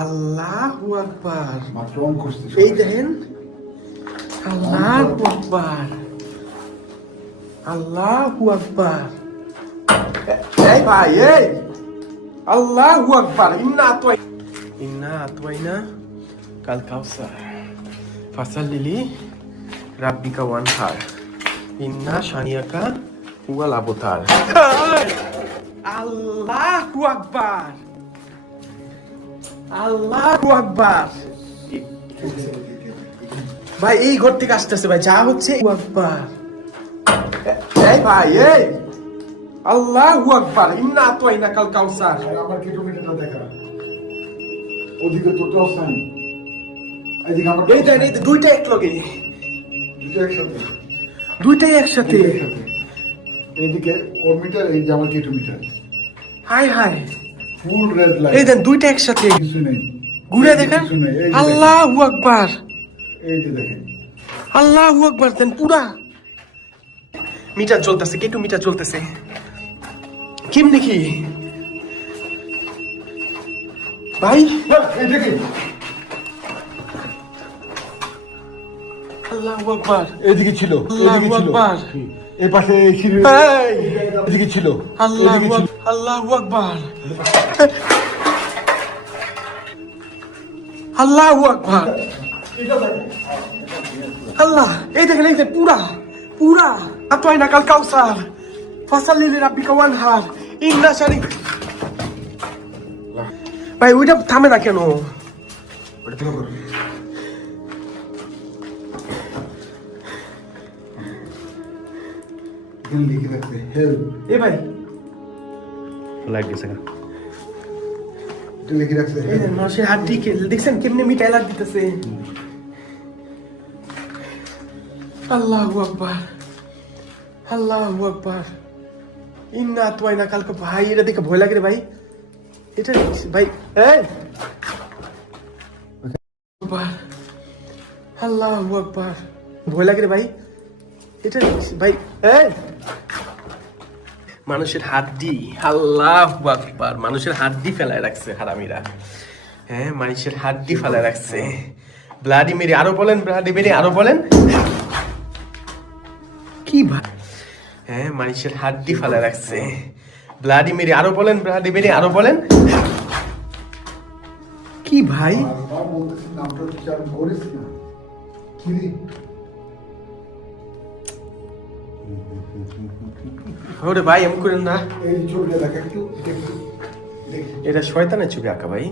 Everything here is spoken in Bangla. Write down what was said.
আল্লাহু আকবার। মাত্র অন করছিস। এই দেখেন, আল্লাহু আকবার, আল্লাহু আকবার। এই ভাই, এই আল্লাহু আকবার। ইন্না আতওয়াইনা কাল কাউসার ফাসাল্লি রাব্বিকা ওয়ানহার ইন্না শানিয়াকা হুয়াল আবতার। আল্লাহু আকবার, আল্লাহু আকবার। ভাই এই ঘর থেকে আসতেছে ভাই, যা হচ্ছে আকবার। এই ভাই, এই আল্লাহু আকবার। ইন্না আতওয়াইনা কাল কাউসার। আমার কিলোমিটারটা দেখা ওদিকে তোরটাও সাইন, এদিকে আমার এই দেন, এই দুইটা এক লগে, দুটো একসাথে, দুইটাই একসাথে। এইদিকে ওর মিটার, এই যে আমার কিলোমিটার, হাই হাই, ফুল রেড লাইট। এই দেন দুইটা একসাথে। কিছু নেই, ঘুরে দেখেন। কিছু নেই। এই যে আল্লাহু আকবার, এই যে দেখেন, আল্লাহু আকবার। দেন পুরা মিটার চলতেছে, কেটু মিটার চলতেছে। কেমনে কি ভাই? এইটা কি? আল্লাহু আকবার, এদিকে ছিল, আল্লাহু এদিকে ছিল, আকবার। এই পাশে এই সিঁড়ি, এই, এদিকে ছিল, আল্লাহু এদিকে ছিল। আকবার, আল্লাহু আকবার, আল্লাহু আকবার। আল্লাহ, এই দেখেন, এই দেখেন, পুরা পুরা আতওয়াইনা কাল কাউসার ফাসাল্লি লিরাব্বিকা ওয়ানহার ইন্না শানি। ভাই ওইটা থামে না কেন? ওটা থেকে করো। এখানে লিখে রাখছে হেল্প, এ ভাই, লাইট গেছে না। এটা লিখে রাখছে এই হেল্প। দেন মানুষের হাড্ডি দেখছেন কেমনে মিটাই লাগ দিতেছে। আল্লাহু আকবার, আল্লাহু আকবার। ইন্না আতওয়াইনা কালকে। ভাই এটা দেখে ভয় লাগে রে ভাই, এটা ভাই। এই আকবার, আল্লাহু আকবার। ভয় লাগে রে ভাই, এটা ভাই। এই মানুষের হাড্ডি, আল্লাহু আকবার। মানুষের হাড্ডি ফেলায় রাখছে হারামিরা। হ্যাঁ, মানুষের হাড্ডি ফেলায় রাখছে। ব্লাডি মেরি, আরো বলেন, ব্লাডি মেরি, আরো বলেন। কি ভাই? হ্যাঁ, মানুষের হাড্ডি ফেলায় রাখছে। ব্লাডি মেরি, আরো বলেন, ব্লাডি মেরি, আরো বলেন। কি ভাই? বারবার বলতেছি নামটা উচ্চারণ করিস না। কি রে? ওরে ভাই এমন করেন না, এই ছবিটা দেখ একটু, একটু দেখ। এটা শয়তানের ছবি আঁকা ভাই।